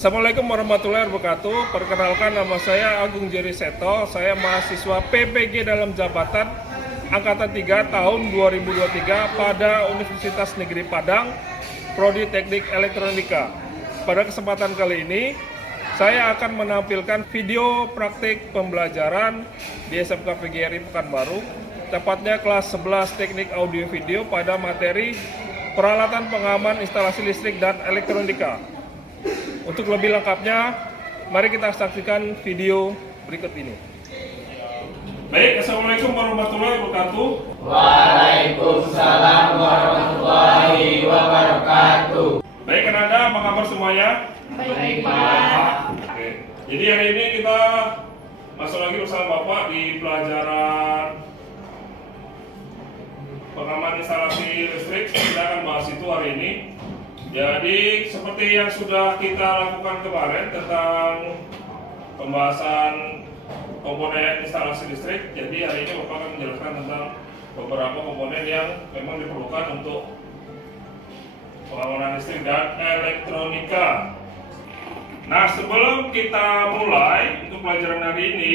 Assalamualaikum warahmatullahi wabarakatuh. Perkenalkan, nama saya Agung Jerry Seto. Saya mahasiswa PPG dalam jabatan Angkatan 3 tahun 2023 pada Universitas Negeri Padang, Prodi Teknik Elektronika. Pada kesempatan kali ini, saya akan menampilkan video praktik pembelajaran di SMK PGRI Pekanbaru, tepatnya kelas 11 Teknik Audio Video pada materi peralatan pengaman instalasi listrik dan elektronika. Untuk lebih lengkapnya, mari kita saksikan video berikut ini. Baik, Assalamualaikum warahmatullahi wabarakatuh. Waalaikumsalam warahmatullahi wabarakatuh. Baik, Kanada, apa kabar semuanya? Baik, Pak. Oke. Jadi hari ini kita masuk lagi bersama Bapak di pelajaran pengaman instalasi listrik. Kita akan bahas itu hari ini. Jadi seperti yang sudah kita lakukan kemarin tentang pembahasan komponen instalasi listrik, jadi hari ini Bapak akan menjelaskan tentang beberapa komponen yang memang diperlukan untuk pengamanan listrik dan elektronika. Nah, sebelum kita mulai untuk pelajaran hari ini,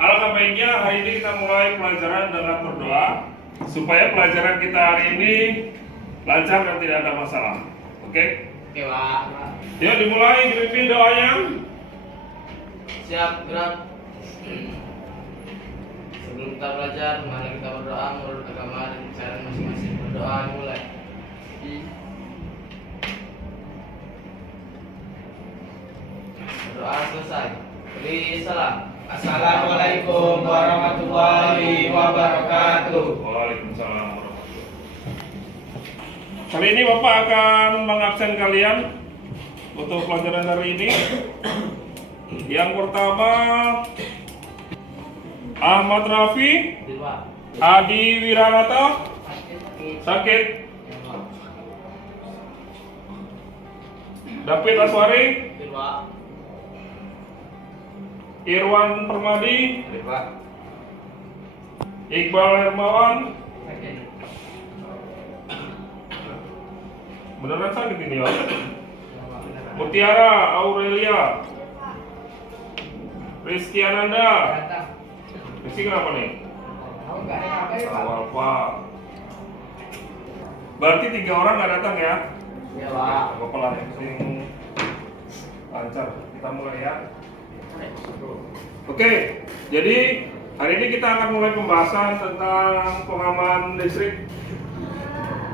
alangkah baiknya hari ini kita mulai pelajaran dengan berdoa supaya pelajaran kita hari ini lancar dan tidak ada masalah. Oke? Oke, Pak. Yuk dimulai, dipimpin doanya. Siap, gerak. Sebelum kita belajar, mari kita berdoa menurut agama dan cara masing-masing. Berdoa mulai. Berdoa selesai. Beri salam. Assalamualaikum warahmatullahi wabarakatuh. Waalaikumsalam warahmatullahi wabarakatuh. Kali ini Bapak akan mengabsen kalian untuk pelajaran hari ini. Yang pertama, Ahmad Rafi, Adi Wiranata, sakit. David Aswari, Irwan Permadi, Iqbal Hermawan. Beneran sakit ini ya? Mutiara Aurelia, Rizky Ananda. Rizky kenapa nih? Awal Pak. Berarti 3 orang nggak datang ya? Ya, Pak. Bapak lah yang penting lancar. Kita mulai ya. Oke, jadi hari ini kita akan mulai pembahasan tentang pengaman listrik,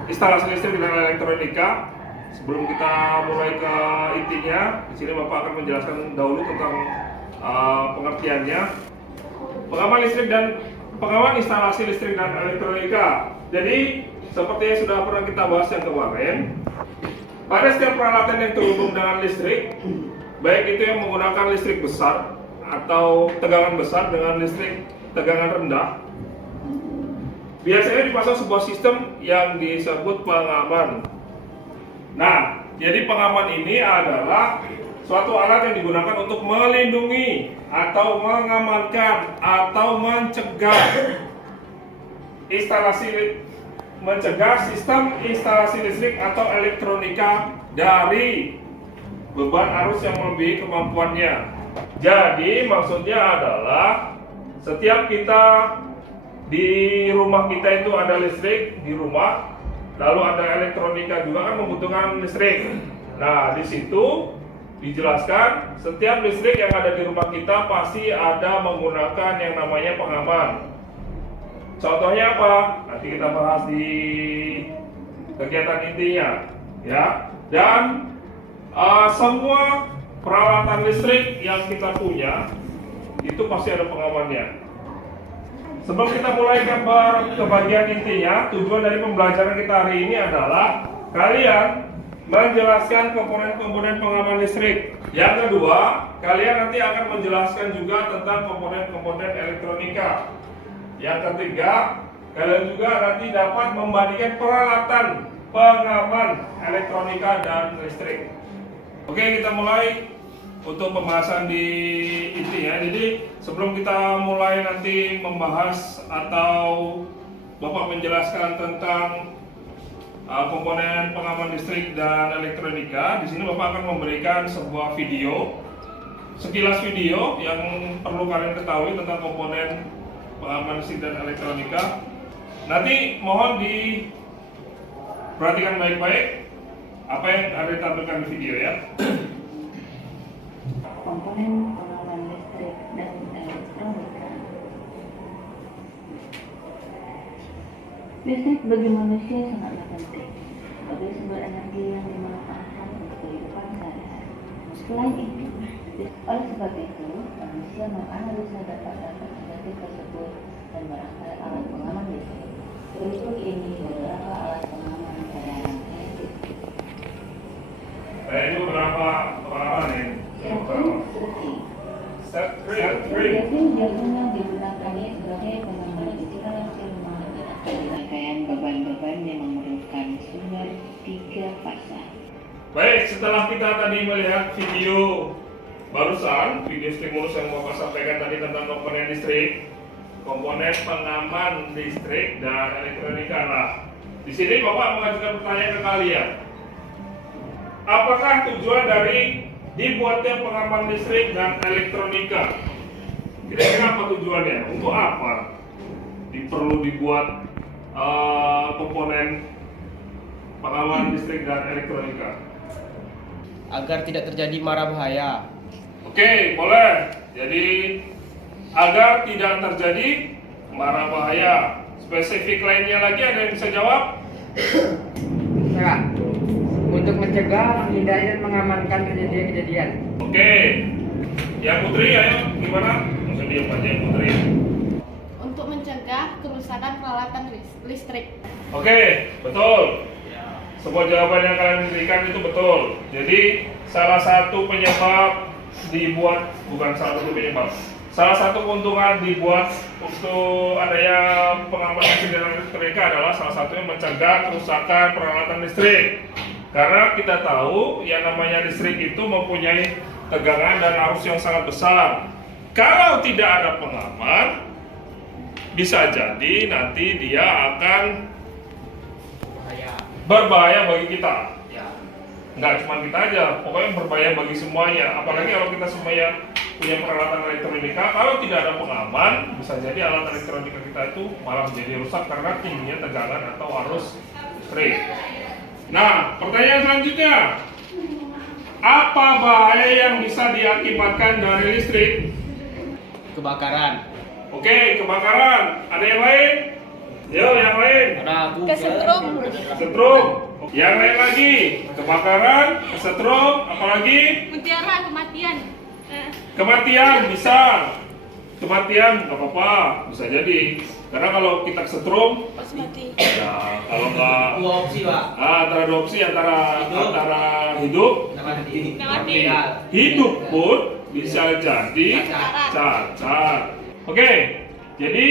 instalasi listrik dan elektronika. Sebelum kita mulai ke intinya, di sini Bapak akan menjelaskan dahulu tentang pengertiannya. Pengaman listrik dan pengaman instalasi listrik dan elektronika. Jadi seperti yang sudah pernah kita bahas yang kemarin, pada setiap peralatan yang terhubung dengan listrik, baik itu yang menggunakan listrik besar atau tegangan besar dengan listrik tegangan rendah, biasanya dipasang sebuah sistem yang disebut pengaman. Nah, jadi pengaman ini adalah suatu alat yang digunakan untuk melindungi atau mengamankan atau mencegah sistem instalasi listrik atau elektronika dari beban arus yang melebihi kemampuannya. Jadi maksudnya adalah setiap kita di rumah kita itu ada listrik di rumah, lalu ada elektronika juga kan membutuhkan listrik. Nah, di situ dijelaskan setiap listrik yang ada di rumah kita pasti ada menggunakan yang namanya pengaman. Contohnya apa? Nanti kita bahas di kegiatan intinya, ya. Dan semua peralatan listrik yang kita punya itu pasti ada pengamannya. Sebelum kita mulai ke bagian intinya, tujuan dari pembelajaran kita hari ini adalah kalian menjelaskan komponen-komponen pengaman listrik. Yang kedua, kalian nanti akan menjelaskan juga tentang komponen-komponen elektronika. Yang ketiga, kalian juga nanti dapat membandingkan peralatan pengaman elektronika dan listrik. Oke, kita mulai untuk pembahasan di inti ya. Jadi sebelum kita mulai nanti membahas atau Bapak menjelaskan tentang komponen pengaman listrik dan elektronika. Di sini Bapak akan memberikan sebuah video, sekilas video yang perlu kalian ketahui tentang komponen pengaman listrik dan elektronika. Nanti mohon diperhatikan baik-baik apa yang ada ditampilkan di video ya. Komponen pengaman listrik dan elektronika. Listrik bagi manusia sangatlah penting sebagai sumber energi yang dimanfaatkan untuk kehidupan sehari-hari. Selain itu, oleh sebab itu, manusia menganalisa data-data negatif tersebut dan merangkai alat pengaman listrik. Berikut ini beberapa alat pengaman cadangan listrik. Itu berapa peralatan ini? Set three. Biasanya digunakan sebagai pengaman listrik di rumah rangkaian beban-beban yang memerlukan sumber 3 fasa. Baik, setelah kita tadi melihat video barusan, video stimulus yang Bapak sampaikan tadi tentang komponen listrik, komponen pengaman listrik dan elektronika. Nah, di sini Bapak mengajukan pertanyaan ke kalian. Apakah tujuan dari dibuatnya pengaman listrik dan elektronika? Kira-kira apa tujuannya? Untuk apa perlu dibuat komponen pengaman listrik dan elektronika? Agar tidak terjadi mara bahaya. Oke, boleh. Jadi agar tidak terjadi mara bahaya. Spesifik lainnya lagi ada yang bisa jawab? Ya, untuk mencegah, menghindari dan mengamankan kejadian-kejadian. Oke. Yang Putri, ayo gimana? Langsung diam aja yang Putri. Untuk mencegah kerusakan peralatan listrik. Oke, betul. Semua jawaban yang kalian berikan itu betul. Jadi salah satu penyebab dibuat, bukan salah satu penyebab, salah satu keuntungan dibuat untuk adanya pengaman listrik dan elektronika adalah salah satunya mencegah kerusakan peralatan listrik. Karena kita tahu yang namanya listrik itu mempunyai tegangan dan arus yang sangat besar. Kalau tidak ada pengaman, bisa jadi nanti dia akan berbahaya bagi kita. Nggak cuma kita aja, pokoknya berbahaya bagi semuanya. Apalagi kalau kita semuanya punya peralatan elektronika, kalau tidak ada pengaman, bisa jadi alat elektronika kita itu malah menjadi rusak karena tingginya tegangan atau arus listrik. Nah, pertanyaan selanjutnya, apa bahaya yang bisa diakibatkan dari listrik? Kebakaran. Oke, kebakaran. Ada yang lain? Yo, yang lain. Ada abu. Kesetrum. Setrum. Yang lain lagi, kebakaran, kesetrum, apalagi Mutiara, kematian. kematian bisa. Kematian nggak apa-apa, bisa jadi. Karena kalau kita kesetrum, Pas mati. ya kalau nggak Dua opsi, Pak. antara dua opsi antara Hidup. Mati. hidup pun bisa jadi cacat. Oke, jadi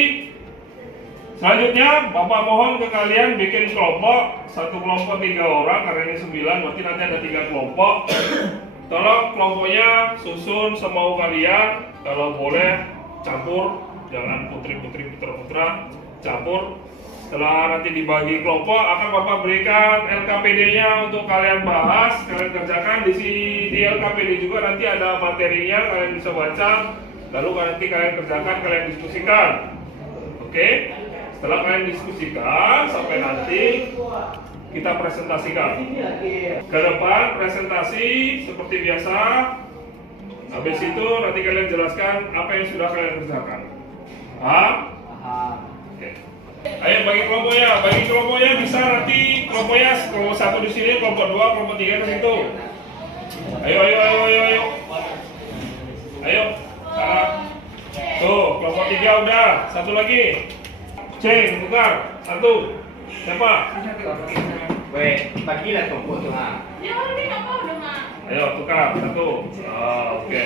selanjutnya Bapak mohon ke kalian bikin kelompok, satu kelompok 3 orang, karena ini 9, berarti nanti ada 3 kelompok. Tolong kelompoknya susun semau kalian, kalau boleh campur, jangan putri-putri putra-putra, campur. Setelah nanti dibagi kelompok, akan Bapak berikan LKPD-nya untuk kalian bahas, kalian kerjakan. Di LKPD juga nanti ada materinya, kalian bisa baca, lalu nanti kalian kerjakan, kalian diskusikan. Oke? Setelah kalian diskusikan, sampai nanti kita presentasikan. Ke depan presentasi seperti biasa. Habis itu nanti kalian jelaskan apa yang sudah kalian kerjakan. Paham? Oke. Ayo bagi kelompoknya bisa nanti kelompoknya kelompok 1 di sini, kelompok 2, kelompok 3 ke situ. Ayo. Ayo. Tuh, kelompok 3 udah, satu lagi. Ceng, tukar, satu. Siapa? Weh, bagilah kelompok tuh, ha. Ya, ini nggak mau dong, Mak. Ayo, tukar, satu. Oke.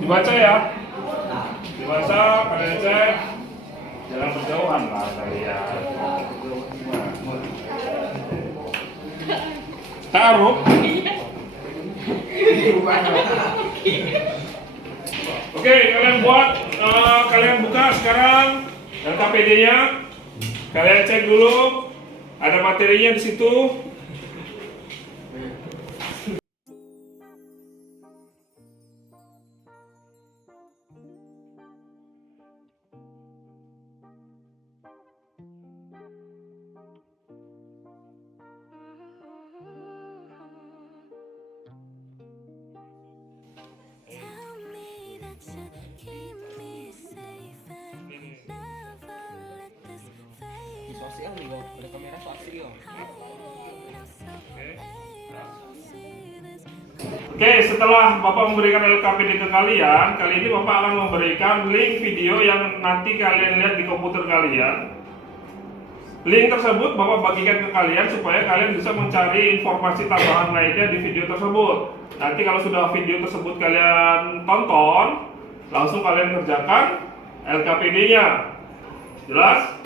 Dibaca ya. Dibaca, kalian cek. Jangan berjauhan lah kalian. Taruh. Oke, kalian buat, kalian buka sekarang LKPD-nya kalian cek dulu, ada materinya di situ. Tell me that you keep me safe and never let this fade Sosial nih, Bob. Ada kamera sosial. Oke, setelah Bapak memberikan LKPD ke kalian, kali ini Bapak akan memberikan link video yang nanti kalian lihat di komputer kalian. Link tersebut Bapak bagikan ke kalian supaya kalian bisa mencari informasi tambahan lainnya di video tersebut. Nanti kalau sudah video tersebut kalian tonton, langsung kalian kerjakan LKPD-nya. Jelas?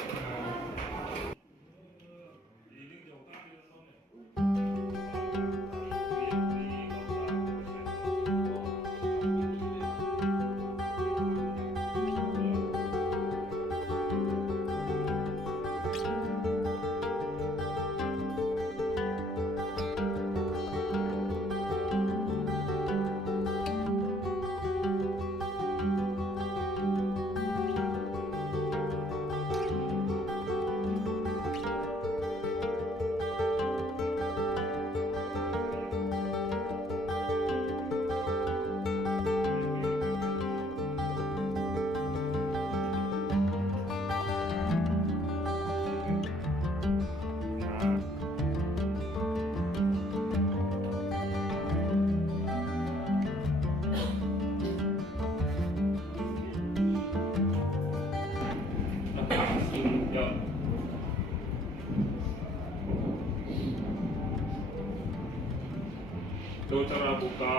Itu cara buka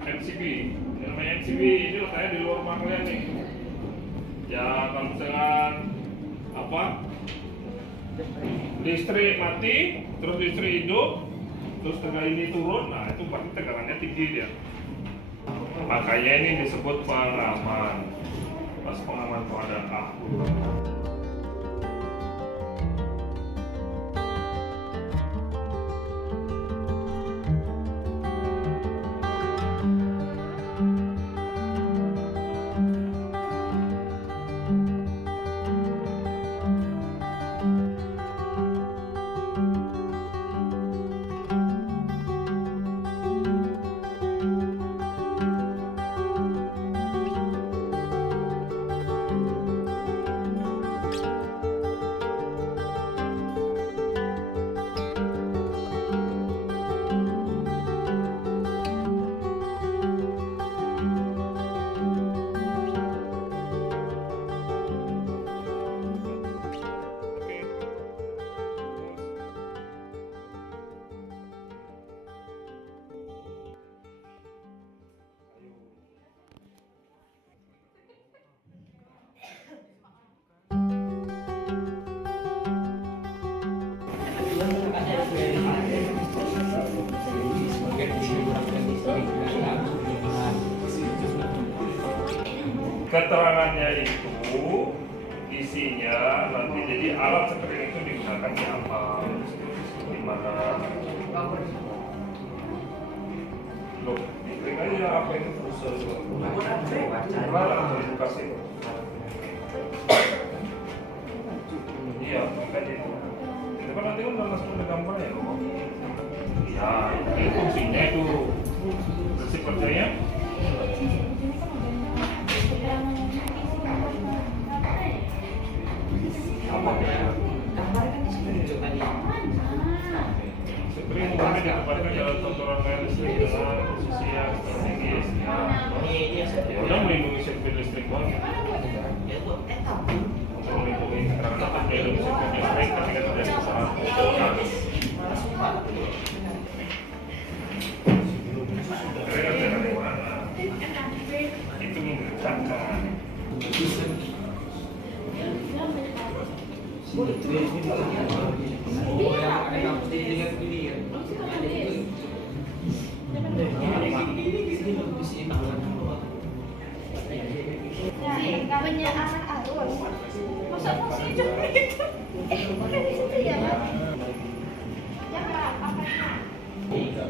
MCB. Ini namanya MCB, ini letaknya di luar rumah kalian nih. Ya kalau misalkan apa listrik mati, terus listrik hidup, terus tegangan ini turun, nah itu berarti tegangannya tinggi dia. Makanya ini disebut pengaman. Pas pengaman itu ada aku. Keterangannya itu isinya nanti jadi alat seperti itu digunakan di apa, di mana. Loh, diklik aja apa itu full buka sih. Iya, makanya itu kan nanti kan langsung ada gambarnya loh. Iya, itu fungsinya itu. Bersih percaya. Seperti umumnya ditempatkan dalam tontonan air listrik dengan posisi yang strategis, ya udah melindungi sirkuit listrik banget. Untuk melindungi keterangan atas melindungi sirkuit listrik ketika terjadi kesalahan. Itu memberitakan. namanya anak arus. Masa fungsi juga itu? Bukan di situ ya, Pak? Ya, Pak. Apa itu?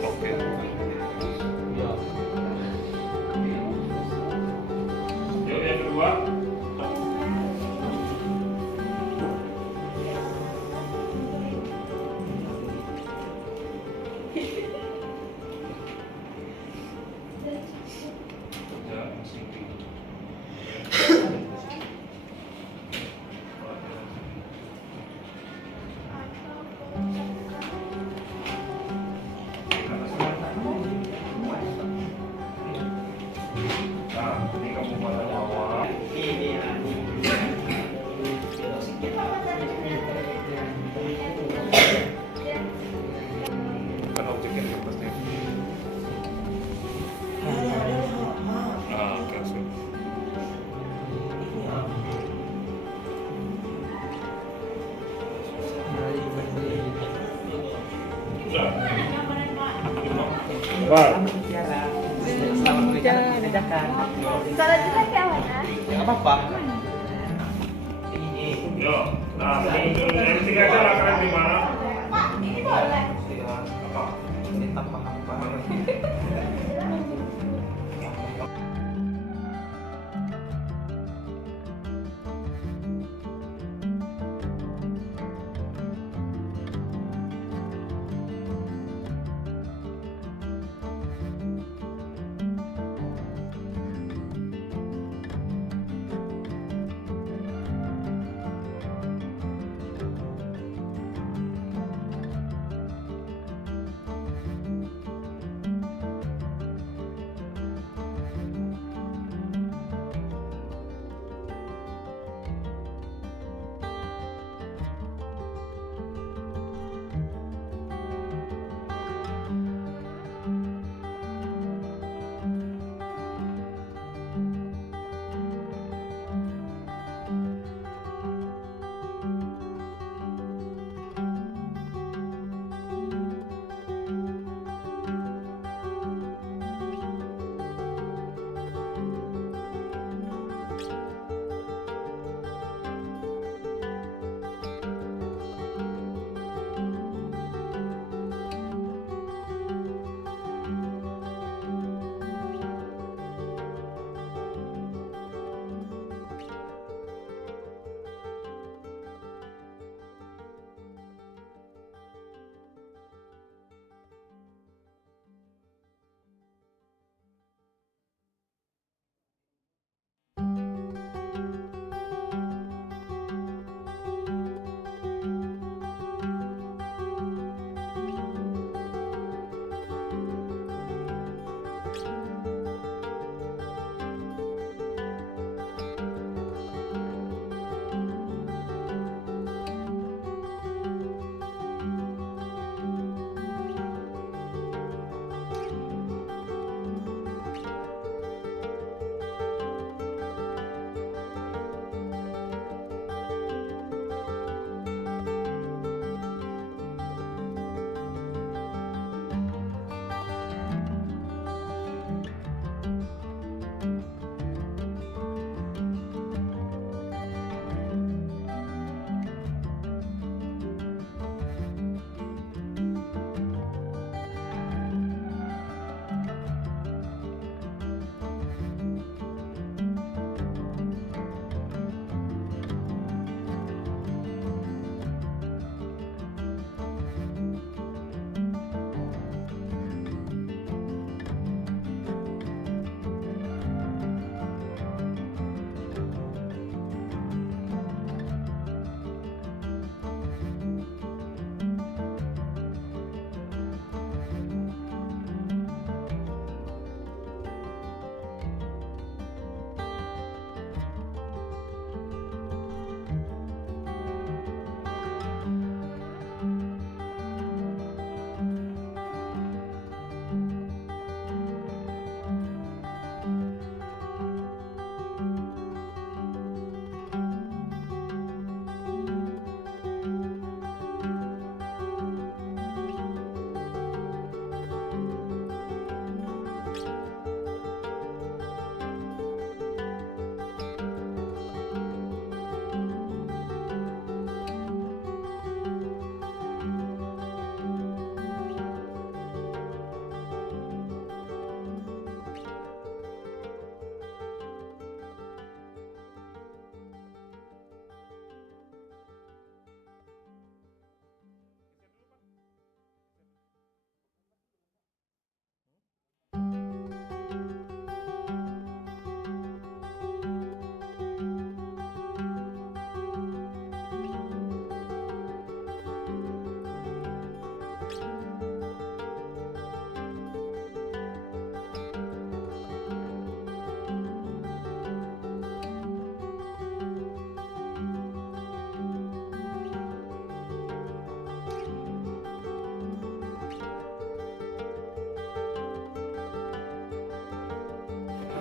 Oke. Yuk yang kedua. Ya, sini. Nah, ini kamu pada bawah. Bukan objek yang pasti. Ah, kasut. Sudah. Wah. Kalau kita kayak mana? Nggak apa-apa. Yo, nah, yang tiga aja lah kalian di mana? Pak, ini boleh. Apa? Ini tanpa apa?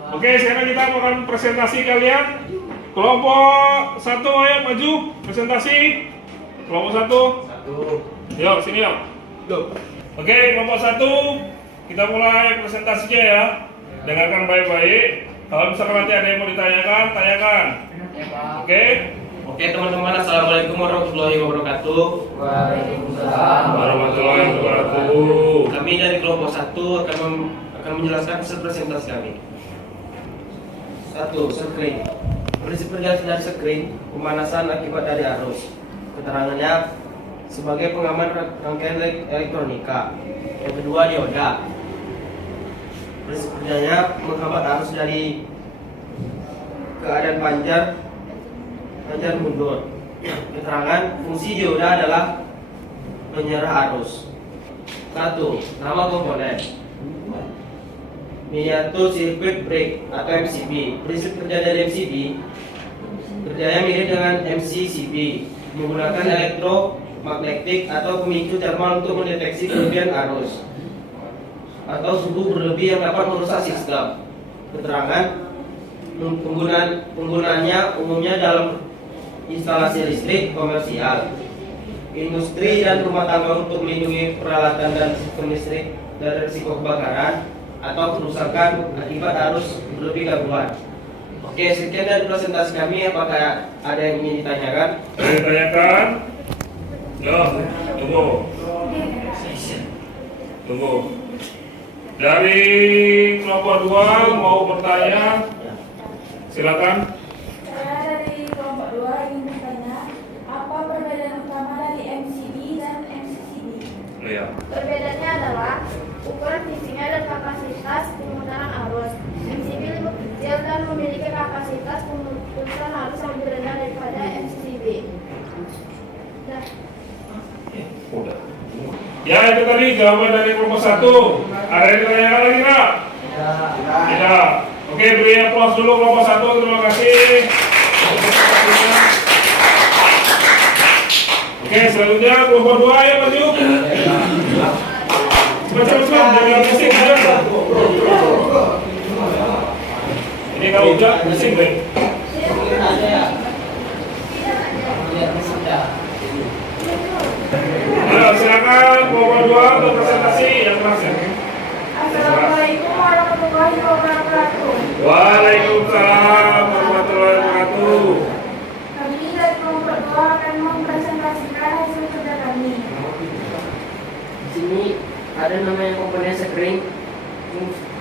Oke, sekarang kita akan presentasi kalian. Kelompok 1 ayo maju presentasi. Kelompok 1. Yuk sini yuk. Oke, kelompok 1 kita mulai presentasinya ya. Dengarkan baik-baik. Kalau misalkan nanti ada yang mau ditanyakan, tanyakan. Oke? Oke teman-teman, assalamualaikum warahmatullahi wabarakatuh. Waalaikumsalam. Warahmatullahi wabarakatuh. Kami dari kelompok 1 akan menjelaskan hasil presentasi kami. 1. Screen. Prinsip kerja dari screen, pemanasan akibat dari arus. Keterangannya sebagai pengaman rangkaian elektronika. Yang kedua, dioda. Prinsip kerjanya menghambat arus dari keadaan panjang mundur. Keterangan fungsi dioda adalah menyerah arus. 1. Nama komponen miniatur circuit break atau MCB. Prinsip kerja dari MCB kerjanya mirip dengan MCCB, menggunakan elektromagnetik atau pemicu thermal untuk mendeteksi kelebihan arus atau suhu berlebih yang dapat merusak sistem. Keterangan penggunaannya umumnya dalam instalasi listrik komersial, industri dan rumah tangga untuk melindungi peralatan dan sistem listrik dari risiko kebakaran atau kerusakan akibat arus berlebih gangguan. Oke, sekian dari presentasi kami. Apakah ada yang ingin ditanyakan? Ada yang ditanyakan? Yo, tunggu. Dari kelompok 2 mau bertanya? Silakan. Saya dari kelompok 2 ingin bertanya, apa perbedaan utama dari MCB dan MCCB? Iya. Perbedaannya adalah ukuran fisiknya dan kapasitas pemutaran arus. MCB lebih kecil dan memiliki kapasitas pemutaran arus yang lebih rendah daripada MCCB. Nah, Ya, itu tadi jawaban dari kelompok 1. Ada yang ditanyakan lagi nggak? Tidak. Oke, beri aplaus dulu kelompok 1. Terima kasih. Oke, selanjutnya kelompok 2 ya maju. Cepat-cepat, jangan bising aja. Ini kalau udah bising deh. Ayo, silakan kelompok 2 untuk presentasi yang keras ya. Assalamualaikum warahmatullahi wabarakatuh. Waalaikumsalam warahmatullahi wabarakatuh. Kami dari kelompok 2 akan mempresentasikan hasil kerja kami. Di sini ada namanya komponen screen.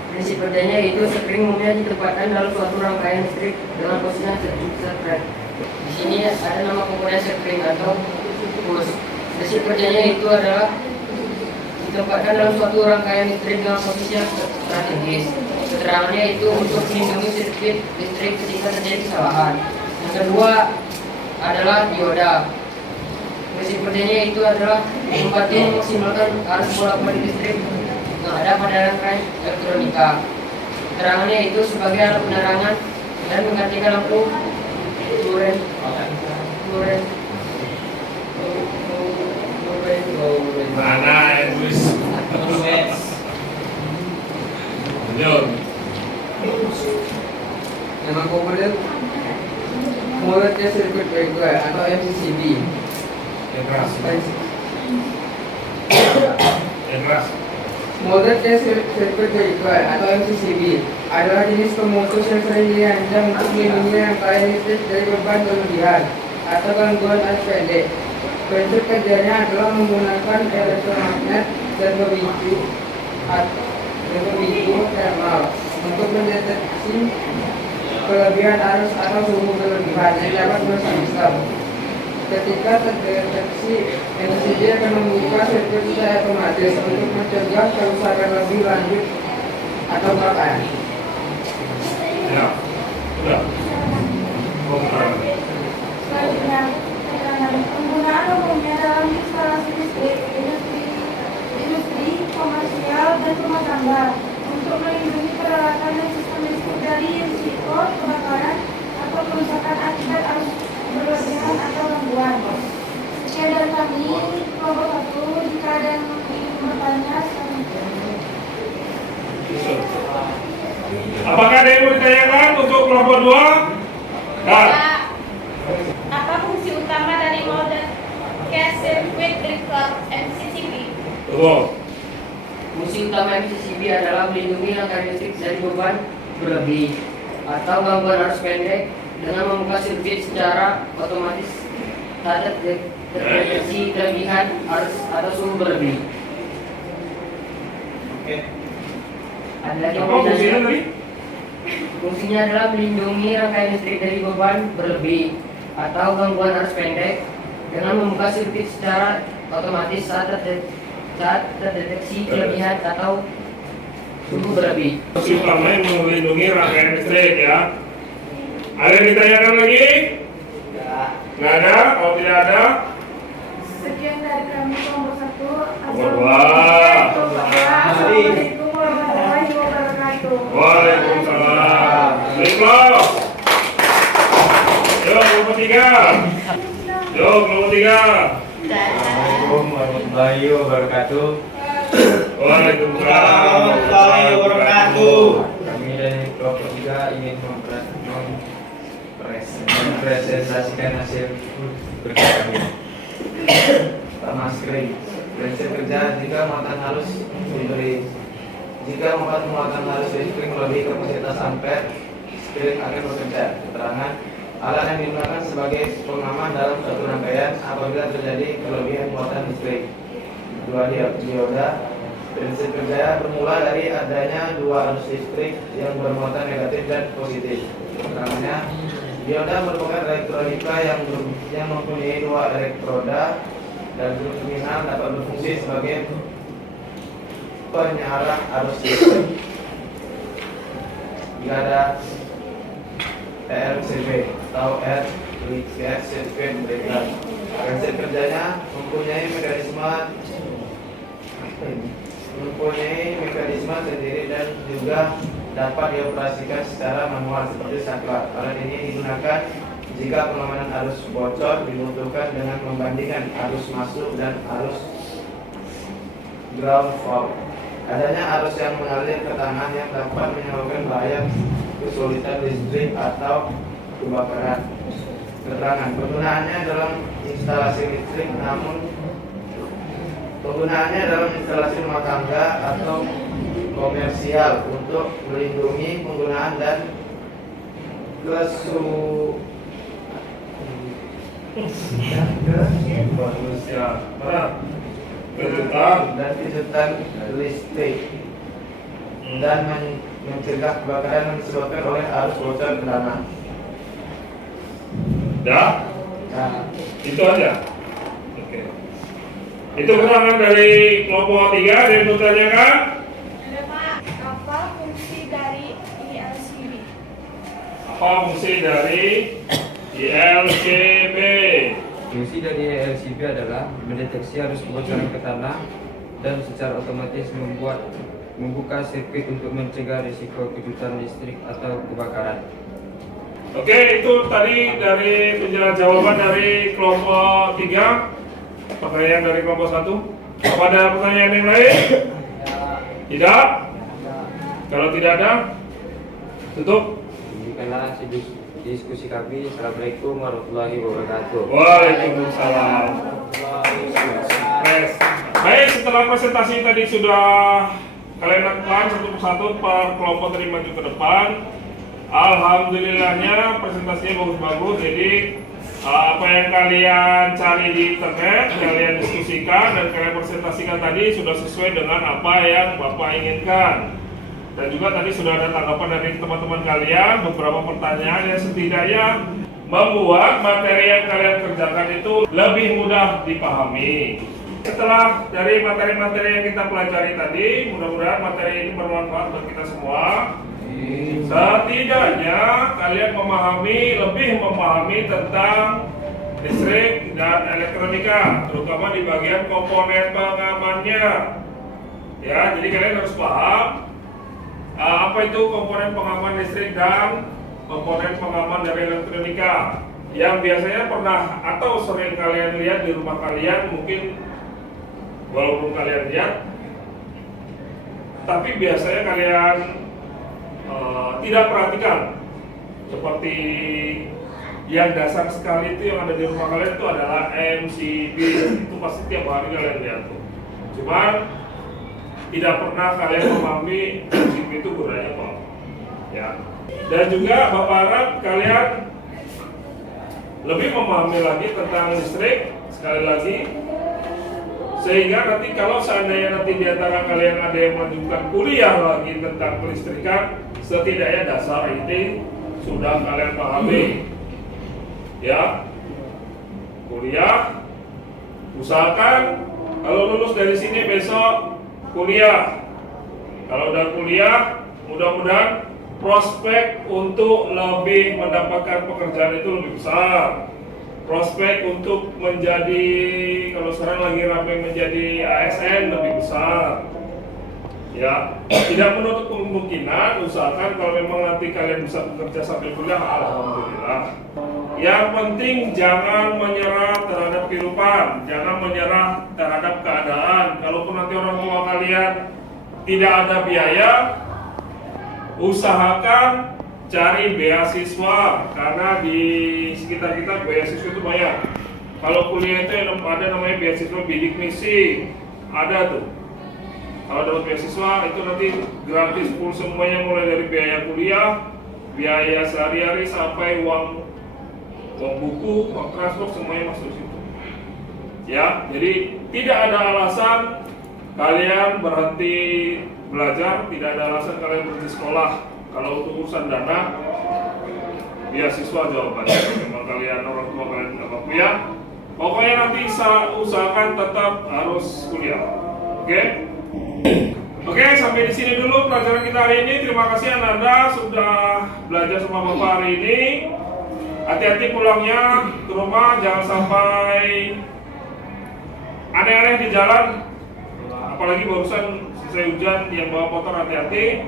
Prinsip kerjanya yaitu screen umumnya ditempatkan dalam suatu rangkaian listrik dengan posisi yang terkait. Di sini ada nama komponen screen atau push. Prinsip kerjanya itu adalah ditempatkan dalam suatu rangkaian listrik dengan posisi yang strategis. Keterangannya itu untuk melindungi sirkuit listrik ketika terjadi kesalahan. Yang kedua adalah dioda. Prinsip kerjanya itu adalah membantu memaksimalkan arus bolak-balik listrik yang ada pada rangkaian elektronika. Keterangannya itu sebagai alat penerangan dan menggantikan lampu fluorescent. Mana yang tulis? Lanjut. Nama komponen Multiple Circuit Breaker atau MCCB. Yang keras. Yang keras. Multiple Circuit Breaker atau MCCB adalah jenis pemutus yang sering dirancang untuk melindungi rangkaian listrik dari beban berlebihan atau gangguan arus pendek. Prinsip kerjanya adalah menggunakan elektromagnet dan pemicu thermal untuk mendeteksi kelebihan arus atau suhu berlebihan yang dapat merusak sistem. Ketika terdeteksi, MCB akan membuka sirkuit secara otomatis untuk mencegah kerusakan lebih lanjut atau kebakaran. Ya, sudah. Selanjutnya, penggunaan umumnya dalam instalasi listrik, industri, komersial, dan rumah tangga untuk melindungi peralatan dan sistem listrik dari risiko kebakaran atau kerusakan akibat arus berlebihan atau gangguan. Sekian dari kami, kelompok 1. Jika ada yang ingin bertanya, silakan. Apakah ada yang mau ditanyakan untuk kelompok 2? Dan Apa fungsi utama dari model case circuit breaker MCCB? betul. Fungsi utama MCCB adalah melindungi rangkaian listrik dari beban berlebih atau gangguan arus pendek dengan membuka sirkuit secara otomatis saat terdeteksi kelebihan arus atau suhu berlebih. Oke. Ada lagi Apa fungsinya tadi? Fungsinya adalah melindungi rangkaian listrik dari beban berlebih atau gangguan arus pendek dengan membuka sirkuit secara otomatis saat terdeteksi kelebihan atau suhu berlebih. Fungsi utamanya melindungi rangkaian listrik ya. Ada yang ditanyakan lagi? Nggak ada? Kalau tidak ada, Sekian dari kami kelompok 1. Wah. Assalamualaikum warahmatullahi wabarakatuh. Waalaikumsalam. Baiklah. Yuk, kelompok 3. Yuk, kelompok 3. Assalamualaikum warahmatullahi wabarakatuh. Waalaikumsalam Warahmatullahi wabarakatuh. Kami dari kelompok 3 ingin mempresentasikan hasil kerja kami. Pertama, screen. Prinsip kerja jika muatan halus muatan halus listrik melebihi kapasitas ampere, screen akan bekerja. Keterangan alat yang digunakan sebagai pengaman dalam satu rangkaian apabila terjadi kelebihan muatan listrik. Dua dioda. Prinsip kerja bermula dari adanya dua arus listrik yang bermuatan negatif dan positif. Keterangannya, dioda merupakan elektronika yang mempunyai dua elektroda dan terminal dapat berfungsi sebagai penyarah arus listrik. Jika ada RCB atau RCB circuit breaker, prinsip kerjanya mempunyai mekanisme sendiri dan juga dapat dioperasikan secara manual seperti saklar. Alat ini digunakan jika pengamanan arus bocor dibutuhkan dengan membandingkan arus masuk dan arus ground fault. Adanya arus yang mengalir ke tangan yang dapat menyebabkan bahaya kesulitan listrik atau kebakaran. Keterangan penggunaannya dalam instalasi listrik, penggunaannya dalam instalasi rumah tangga atau komersial untuk melindungi penggunaan dan kejutan listrik dan mencegah kebakaran yang disebabkan oleh arus bocor ke tanah. Dah? Itu aja. Oke. Itu keterangan dari kelompok 3. Ada yang mau tanyakan? Ada Pak, apa fungsi dari ILCB? Apa fungsi dari ILCB? Fungsi dari LCB adalah mendeteksi arus kebocoran ke tanah dan secara otomatis membuka sirkuit untuk mencegah risiko kejutan listrik atau kebakaran. Oke, itu tadi dari penjelasan jawaban dari kelompok 3. Pertanyaan dari kelompok 1. Apa ada pertanyaan yang lain? Tidak? Kalau tidak ada, tutup. Demikianlah diskusi kami. Assalamualaikum warahmatullahi wabarakatuh. Waalaikumsalam. Baik, setelah presentasi tadi sudah kalian lakukan satu persatu per kelompok tadi maju ke depan. Alhamdulillahnya presentasinya bagus-bagus. Jadi apa yang kalian cari di internet, kalian diskusikan dan kalian presentasikan tadi sudah sesuai dengan apa yang Bapak inginkan. Dan juga tadi sudah ada tanggapan dari teman-teman kalian, beberapa pertanyaan yang setidaknya membuat materi yang kalian kerjakan itu lebih mudah dipahami. Setelah dari materi-materi yang kita pelajari tadi, mudah-mudahan materi ini bermanfaat buat kita semua. Setidaknya kalian lebih memahami tentang listrik dan elektronika, terutama di bagian komponen pengamannya. Ya, jadi kalian harus paham apa itu komponen pengaman listrik dan komponen pengaman dari elektronika yang biasanya pernah atau sering kalian lihat di rumah kalian, mungkin walaupun kalian lihat, tapi biasanya kalian tidak perhatikan. Seperti yang dasar sekali itu yang ada di rumah kalian itu adalah MCB, itu pasti tiap hari kalian lihat tuh. Cuman tidak pernah kalian memahami MCB itu gunanya apa, ya. Dan juga Bapak harap kalian lebih memahami lagi tentang listrik sekali lagi, sehingga nanti kalau seandainya nanti di antara kalian ada yang melanjutkan kuliah lagi tentang kelistrikan, setidaknya dasar ini sudah kalian pahami, ya. Kuliah, usahakan kalau lulus dari sini besok kuliah. Kalau udah kuliah, mudah-mudahan prospek untuk lebih mendapatkan pekerjaan itu lebih besar. Prospek untuk menjadi, kalau sekarang lagi ramai menjadi ASN, lebih besar. Ya, tidak menutup kemungkinan, usahakan kalau memang nanti kalian bisa bekerja sambil kuliah, alhamdulillah. Yang penting jangan menyerah terhadap kehidupan, jangan menyerah terhadap keadaan. Kalaupun nanti orang tua kalian tidak ada biaya, usahakan cari beasiswa, karena di sekitar kita beasiswa itu banyak. Kalau kuliah itu ada namanya beasiswa bidik misi, ada tuh. Kalau dapat beasiswa itu nanti gratis full semuanya, mulai dari biaya kuliah, biaya sehari-hari sampai uang buku, uang transport, semuanya masuk situ. Ya, jadi tidak ada alasan kalian berhenti belajar, tidak ada alasan kalian berhenti sekolah. Kalau untuk urusan dana, beasiswa jawabannya. Memang kalian orang tua kalian tidak mampu, ya. Pokoknya nanti usahakan tetap harus kuliah. Oke? Oke, sampai di sini dulu pelajaran kita hari ini. Terima kasih Ananda sudah belajar sama Bapak hari ini. Hati-hati pulangnya ke rumah, jangan sampai aneh-aneh di jalan. Apalagi barusan selesai hujan, yang bawa motor hati-hati.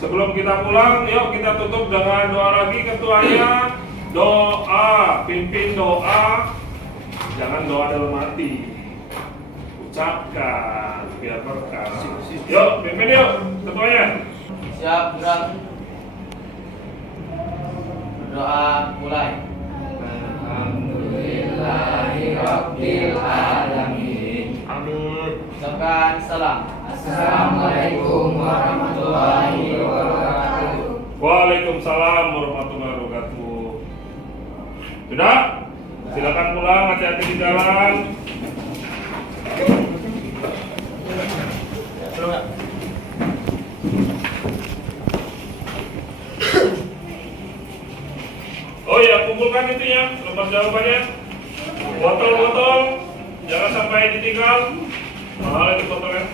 Sebelum kita pulang, yuk kita tutup dengan doa lagi. Ketuanya doa, pimpin doa. Jangan doa dalam hati, ucapkan biar berkah. Yuk, pimpin yuk, ketuanya. Siap, gerak. Berdoa, mulai. Alhamdulillahirabbil alamin. Amin. Ucapkan salam. Assalamualaikum warahmatullahi wabarakatuh. Waalaikumsalam warahmatullahi wabarakatuh. Sudah? Silakan pulang, hati-hati di jalan. Oh ya, kumpulkan itu ya, lembar jawabannya. Botol-botol, jangan sampai ditinggal. Mahal itu botolnya.